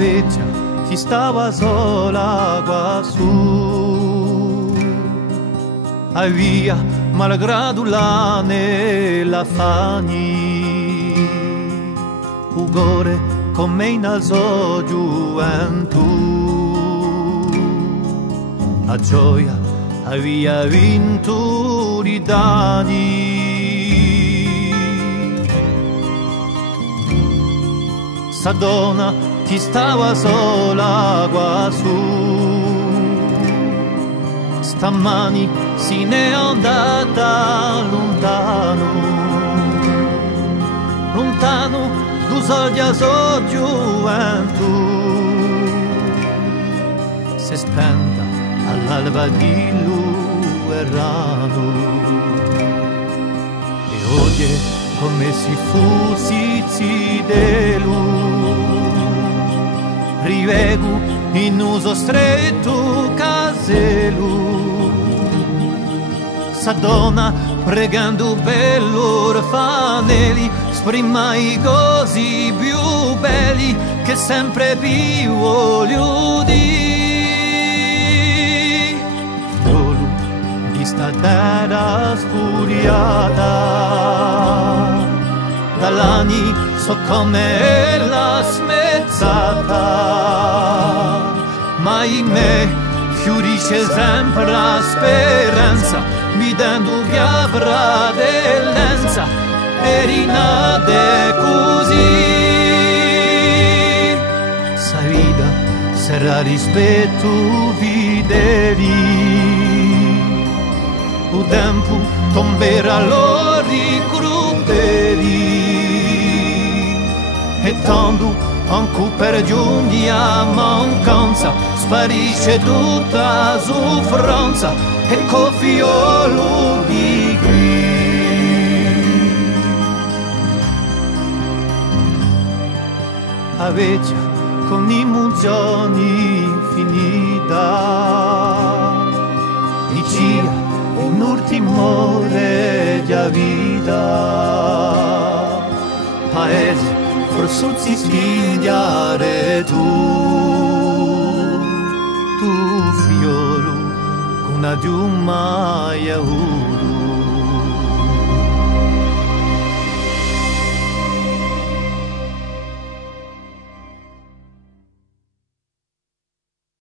vecchia chi stava sola quassù, a via malgrado la nella fagni, ugore come in aso gioventù, a gioia aveva vinto i danni. Sa donna chi stava sola quassù, stamani se n'è andata lontano, lontano du soglia so gioventù, si spenta all'alba di l'uerrano, e oggi come si fossi zidelu, rivego in uso stretto caselu, sa donna pregando per l'orfanelli, sprima i così più belli che sempre più voglio di solo di sta terra spuriata, dall'anni so come la smezzata, ma in me fiorisce sempre la speranza, mi dando che avrà dell'enza e rinade così. Sa vita sarà rispetto videri, o tempo tomberà lo ricruteri, e tanto anche per giunti a mancanza sparisce tutta soffranza e col fiolo di qui. A vecchia con emozioni infinita dicia in ultimo re di vita, paese forse si sfidiare tu fiolo con una giumma e